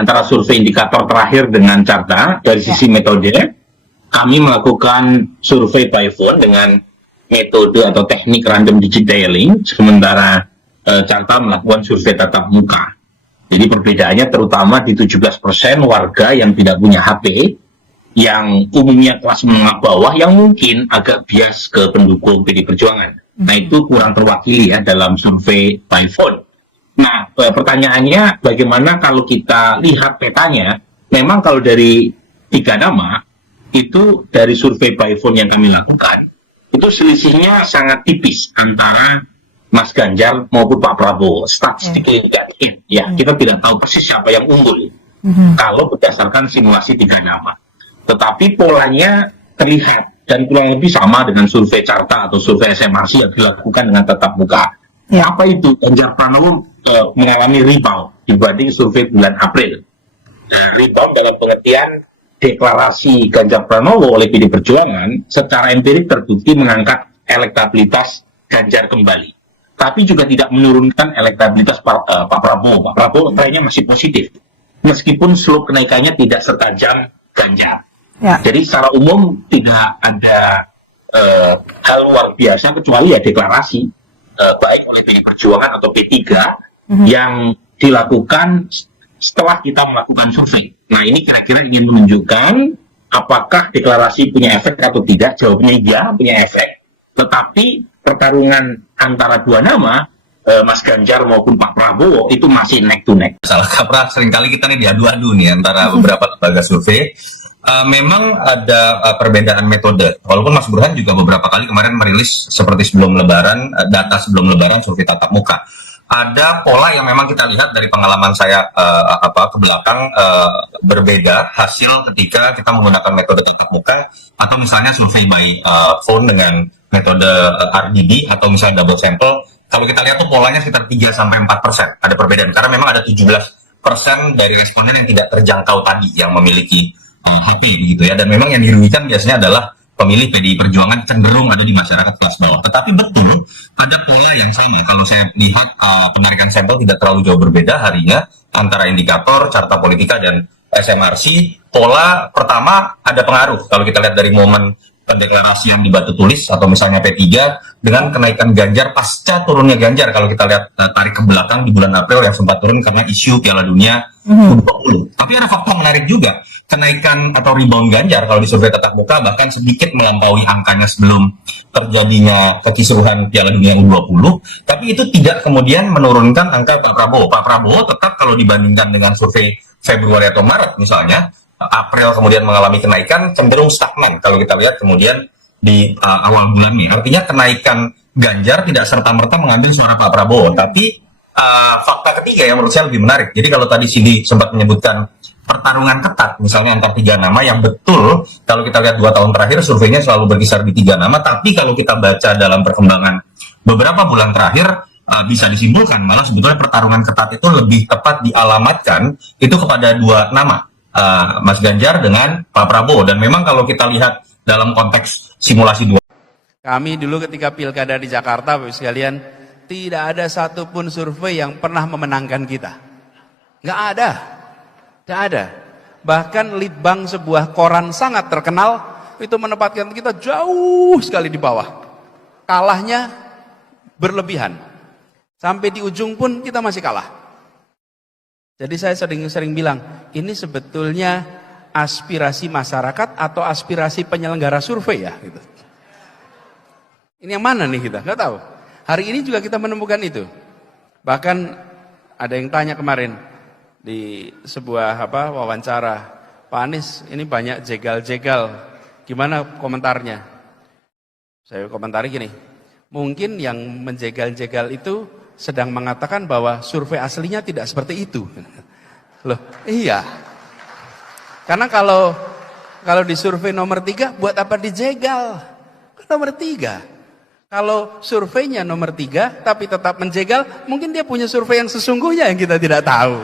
antara survei indikator terakhir dengan Carta dari sisi metode. Kami melakukan survei by phone dengan metode atau teknik random digit dialing, sementara Carta melakukan survei tatap muka. Jadi perbedaannya terutama di 17% warga yang tidak punya HP, yang umumnya kelas menengah bawah, yang mungkin agak bias ke pendukung PD Perjuangan. Nah, itu kurang terwakili ya dalam survei by phone. Nah, pertanyaannya bagaimana kalau kita lihat petanya? Memang kalau dari 3 nama, itu dari survei by phone yang kami lakukan, itu selisihnya sangat tipis antara Mas Ganjar maupun Pak Prabowo. Statistiknya tidak ya, kita tidak tahu persis siapa yang unggul kalau berdasarkan simulasi 3 nama. Tetapi polanya terlihat dan kurang lebih sama dengan survei Carta atau survei SMRC yang dilakukan dengan tatap muka. Apa itu? Ganjar Pranowo mengalami rebound dibanding survei bulan April. Nah, rebound dalam pengertian deklarasi Ganjar Pranowo oleh PD Perjuangan secara empirik terbukti mengangkat elektabilitas Ganjar kembali. Tapi juga tidak menurunkan elektabilitas Pak Prabowo. Pak Prabowo kayaknya masih positif, meskipun slope kenaikannya tidak setajam Ganjar. Jadi secara umum tidak ada hal luar biasa kecuali ya deklarasi baik oleh PD Perjuangan atau P3 yang dilakukan setelah kita melakukan survei. Nah, ini kira-kira ingin menunjukkan apakah deklarasi punya efek atau tidak. Jawabnya ya, punya efek. Tetapi pertarungan antara 2 nama, Mas Ganjar maupun Pak Prabowo, itu masih neck to neck. Salah kaprah seringkali kita nih diadu-adu nih antara beberapa lembaga survei. Memang ada perbedaan metode. Walaupun Mas Burhan juga beberapa kali kemarin merilis seperti sebelum Lebaran, data sebelum Lebaran survei tatap muka. Ada pola yang memang kita lihat dari pengalaman saya ke belakang, berbeda hasil ketika kita menggunakan metode tatap muka atau misalnya survei by phone dengan metode RDD atau misalnya double sample. Kalau kita lihat tuh polanya sekitar 3-4% ada perbedaan, karena memang ada 17% dari responden yang tidak terjangkau tadi yang memiliki HP gitu ya, dan memang yang dirugikan biasanya adalah pemilih PDI Perjuangan cenderung ada di masyarakat kelas bawah. Tetapi betul ada pola yang sama. Kalau saya lihat penarikan sampel tidak terlalu jauh berbeda harinya antara indikator, Carta Politika dan SMRC. Pola pertama ada pengaruh kalau kita lihat dari momen pendeklarasian di Batu Tulis atau misalnya P3 dengan kenaikan Ganjar pasca turunnya Ganjar. Kalau kita lihat tarik ke belakang di bulan April yang sempat turun karena isu Piala Dunia U20. Tapi ada faktor menarik juga, kenaikan atau rebound Ganjar kalau di survei tatap muka bahkan sedikit melampaui angkanya sebelum terjadinya kekisruhan Piala Dunia U20. Tapi itu tidak kemudian menurunkan angka Pak Prabowo. Pak Prabowo tetap kalau dibandingkan dengan survei Februari atau Maret misalnya, April kemudian mengalami kenaikan, cenderung stagnan kalau kita lihat kemudian di awal bulan ini. Artinya kenaikan Ganjar tidak serta-merta mengambil suara Pak Prabowo. Tapi fakta ketiga yang menurut saya lebih menarik. Jadi kalau tadi Cindy sempat menyebutkan pertarungan ketat misalnya antar 3 nama, yang betul kalau kita lihat 2 tahun terakhir surveinya selalu berkisar di 3 nama. Tapi kalau kita baca dalam perkembangan beberapa bulan terakhir, bisa disimpulkan malah sebetulnya pertarungan ketat itu lebih tepat dialamatkan itu kepada 2 nama, Mas Ganjar dengan Pak Prabowo. Dan memang kalau kita lihat dalam konteks simulasi 2. Kami dulu ketika pilkada di Jakarta, Bapak sekalian, tidak ada satupun survei yang pernah memenangkan kita. Nggak ada. Nggak ada. Bahkan litbang sebuah koran sangat terkenal, itu menempatkan kita jauh sekali di bawah. Kalahnya berlebihan. Sampai di ujung pun kita masih kalah. Jadi saya sering bilang, ini sebetulnya aspirasi masyarakat atau aspirasi penyelenggara survei ya gitu. Ini yang mana nih kita? Nggak tahu. Hari ini juga kita menemukan itu. Bahkan ada yang tanya kemarin di sebuah wawancara, Pak Anies ini banyak jegal-jegal, gimana komentarnya? Saya komentari gini, mungkin yang menjegal-jegal itu sedang mengatakan bahwa survei aslinya tidak seperti itu. Loh, iya. Karena kalau di survei nomor 3, buat apa dijegal? Nomor 3. Kalau surveinya nomor 3, tapi tetap menjegal, mungkin dia punya survei yang sesungguhnya yang kita tidak tahu.